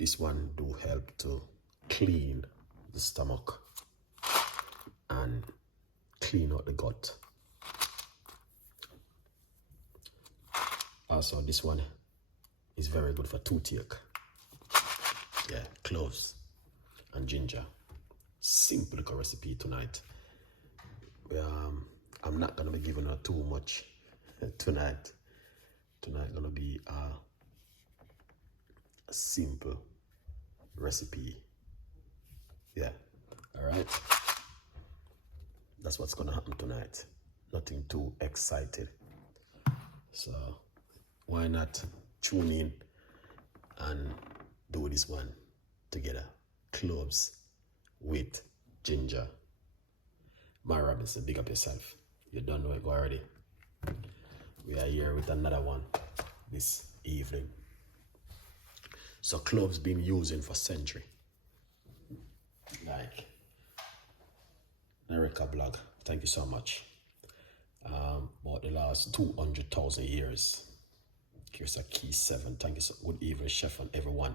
this one do help to clean the stomach and clean out the gut. Also, this one is very good for toothache. Yeah, cloves and ginger. Simple little recipe tonight. I'm not gonna be giving her too much tonight. Tonight gonna be a simple recipe. Yeah, all right. That's what's gonna happen tonight. Nothing too excited. So why not tune in and do this one together? Cloves with ginger. My Robinson, big up yourself. You don't know it already. We are here with another one this evening. So cloves been using for century. Like Erica blog, thank you so much. About the last 200,000 years. Here's a key 7. Thank you so good evening, chef, and everyone.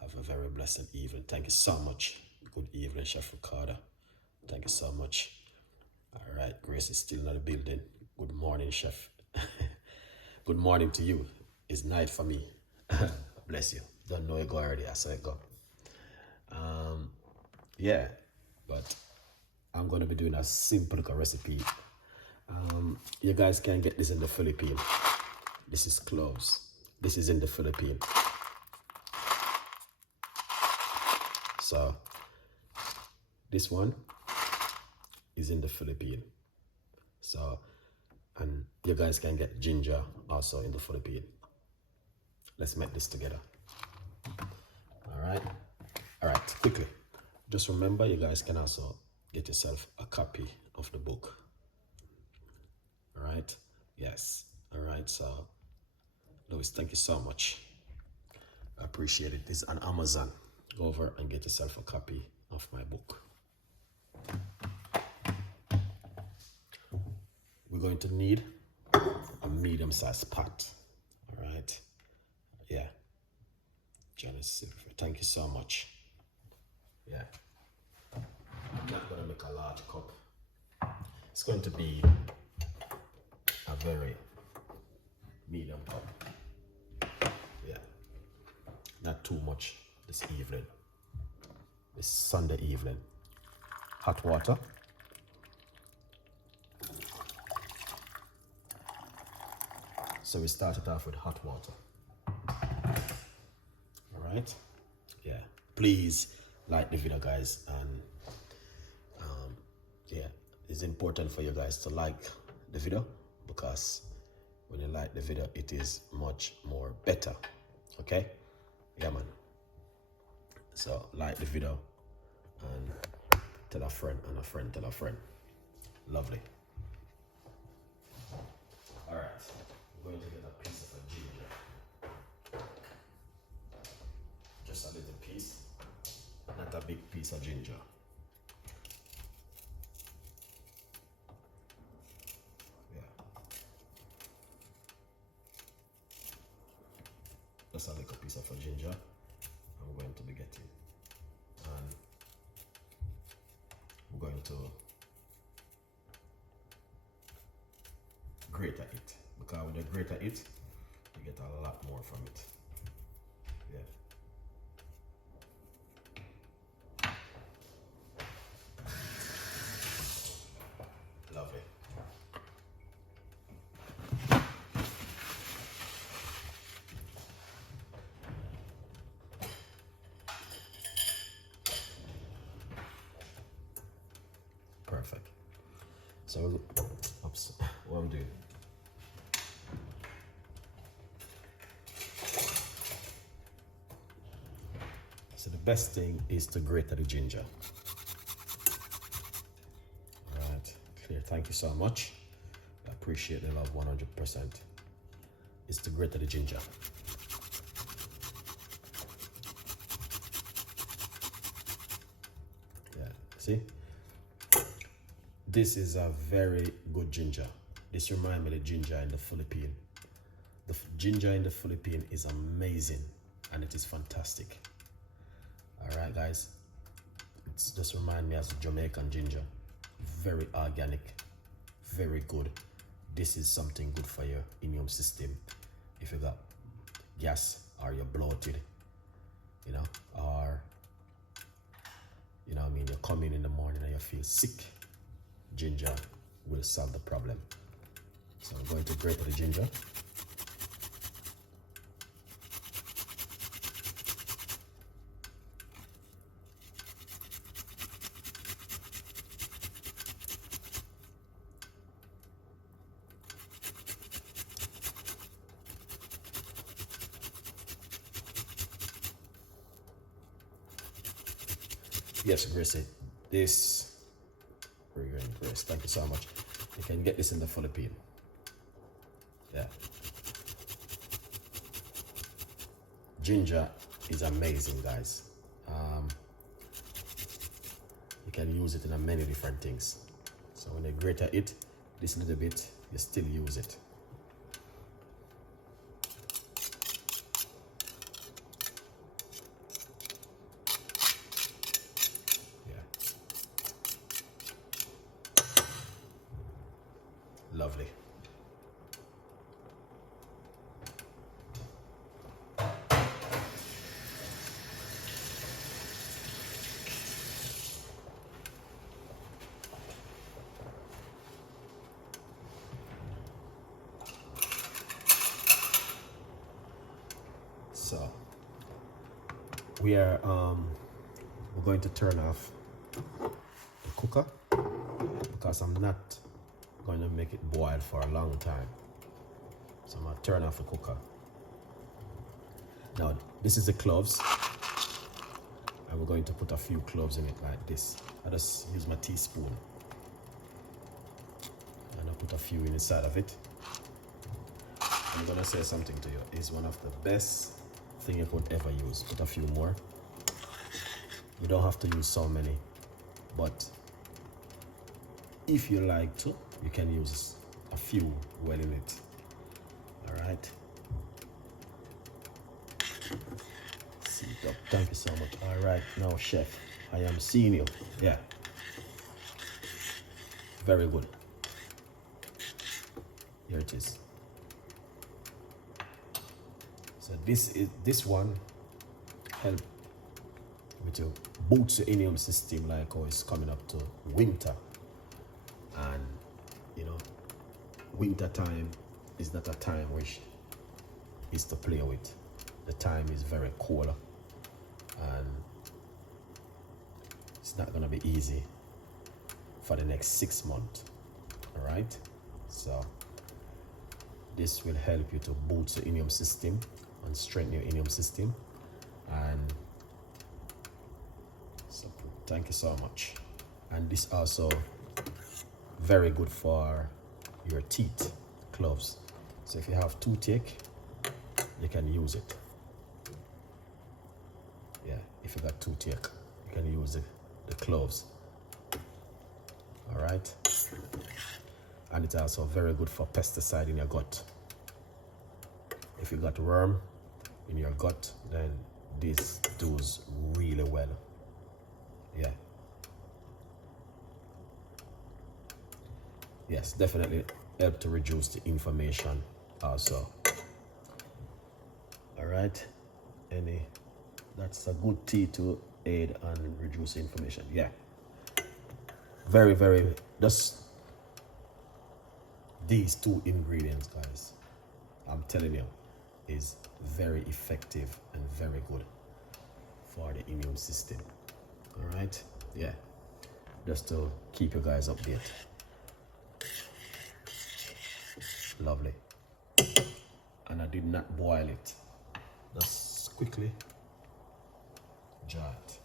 Have a very blessed evening. Thank you so much. Good evening, Chef Ricardo. Thank you so much. All right, Grace is still in the building. Good morning, Chef. Good morning to you. It's night for me. Bless you. Don't know it go already. I saw it go. Yeah, but I'm going to be doing a simple little recipe. You guys can get this in the Philippines. This is cloves. This is in the Philippines. So this one is in the Philippines. So, and you guys can get ginger also in the Philippines. Let's make this together. All right, quickly. Just remember, you guys can also get yourself a copy of the book. All right, yes. All right, so Louis, thank you so much. I appreciate it. It's on Amazon. Go over and get yourself a copy of my book. We're going to need a medium-sized pot. All right. Yeah. Janice, thank you so much. Yeah. I'm not going to make a large cup. It's going to be a very medium cup. Yeah. Not too much this evening. This Sunday evening. Hot water. So we started off with hot water. All right. Yeah. Please like the video, guys, and yeah, it's important for you guys to like the video, because when you like the video, it is much more better. Okay. Yeah, man. So like the video and tell a friend, and a friend tell a friend. Lovely. All right. We're going to get a piece of ginger. Just a little piece, not a big piece of ginger. Yeah. Just a little piece of ginger I'm going to be getting. And we're going to grate it. Because when you grate it, you get a lot more from it. Yeah. Lovely. Perfect. So, oops, what I'm doing. So the best thing is to grate the ginger. All right, clear. Thank you so much. I appreciate the love 100%. It's to grate the ginger. Yeah, see? This is a very good ginger. This reminds me of the ginger in the Philippines. The ginger in the Philippines is amazing. and it is fantastic. All right, guys, it's just remind me as Jamaican ginger. Very organic, very good. This is something good for your immune system. If you got gas or you're bloated, you know, or you know what I mean, you come in the morning and you feel sick, ginger will solve the problem. So I'm going to grate the ginger. Yes, Gracie, this, Grace, thank you so much. You can get this in the Philippines. Yeah. Ginger is amazing, guys. You can use it in many different things. So when you grate it, this little bit, you still use it. Lovely. So we're going to turn off the cooker because I'm not going to make it boil for a long time. So I'm going to turn off the cooker. Now this is the cloves, and we're going to put a few cloves in it like this. I just use my teaspoon and I put a few inside of it. I'm gonna say something to you. It's one of the best thing you could ever use. Put a few more. You don't have to use so many, but if you like to, you can use a few well in it. All right. See it up. Thank you so much. All right, now chef, I am seeing you. Yeah. Very good. Here it is. So this one help with your boost the immune system, like how it's coming up to winter, and you know, winter time is not a time which is to play with. The time is very cold, and it's not gonna be easy for the next 6 months. All right, so this will help you to boost the immune system and strengthen your immune system. And so thank you so much. And this also very good for your teeth, cloves. So if you have toothache, you can use it. Yeah, if you got toothache, you can use the cloves. All right. And it's also very good for pesticide in your gut. If you got worm in your gut, then this does really well. Yeah. Yes, definitely help to reduce the inflammation also. All right. That's a good tea to aid and reduce inflammation. Yeah. Very, very, just these two ingredients, guys, I'm telling you, is very effective and very good for the immune system. All right. Yeah. Just to keep you guys updated. Lovely. And I did not boil it. Just quickly jar it.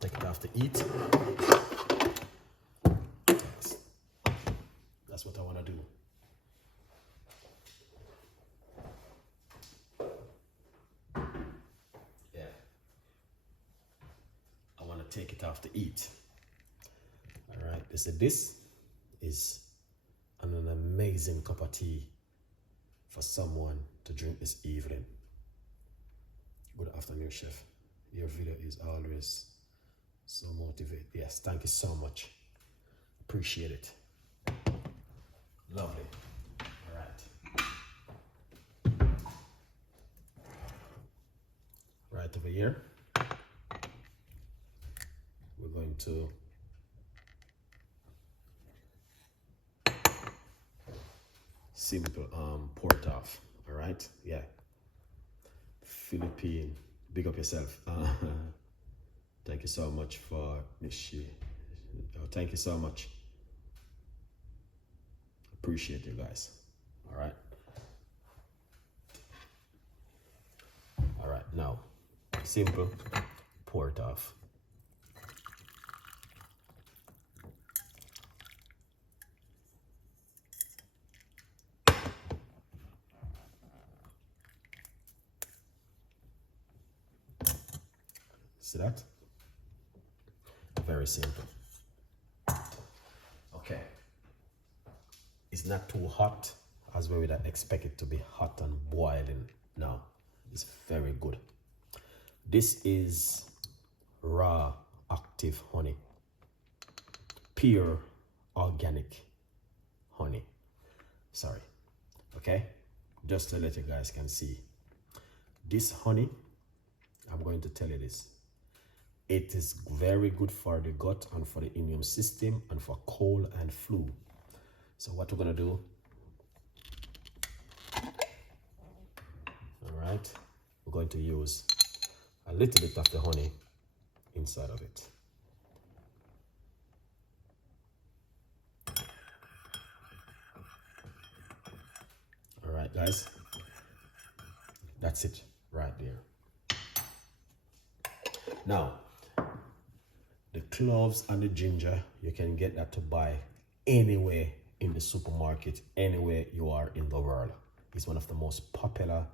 Take it off to eat. That's what I want to do. Yeah. I want to take it off to eat. All right. This is an amazing cup of tea for someone to drink this evening. Good afternoon, chef. Your video is always so motivating. Yes, thank you so much. Appreciate it. Lovely. All right. Right over here, we're going to simple pour it off. All right. Yeah. Philippine, big up yourself. Thank you so much for Michi. Thank you so much. Appreciate you guys. All right. All right. Now, simple, pour it off. See that? Very simple. Okay. It's not too hot as we would expect it to be hot and boiling. Now, it's very good. This is raw active honey. Pure organic honey. Sorry. Okay? Just to let you guys can see. This honey, I'm going to tell you this. It is very good for the gut and for the immune system and for cold and flu. So what we're gonna do, all right, we're going to use a little bit of the honey inside of it. All right, guys, that's it right there. Now, the cloves and the ginger, you can get that to buy anywhere in the supermarket, anywhere you are in the world. It's one of the most popular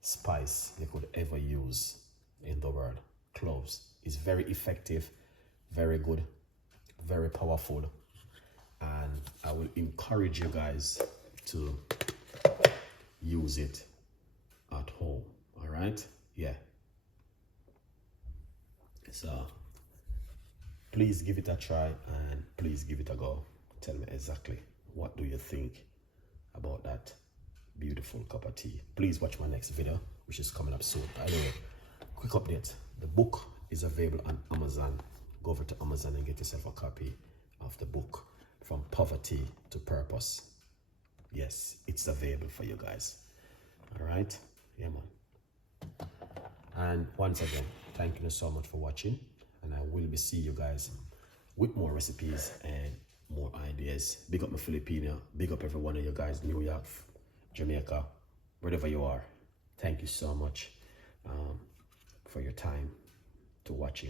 spice you could ever use in the world. Cloves is very effective, very good, very powerful, and I will encourage you guys to use it at home. All right? Yeah. So please give it a try and please give it a go. Tell me exactly what do you think about that beautiful cup of tea. Please watch my next video, which is coming up soon. Anyway, quick update. The book is available on Amazon. Go over to Amazon and get yourself a copy of the book, From Poverty to Purpose. Yes, it's available for you guys. All right? Yeah, man. And once again, thank you so much for watching, and I will be seeing you guys with more recipes and more ideas. Big up my Filipino, big up every one of you guys, New York, Jamaica, wherever you are. Thank you so much for your time to watching.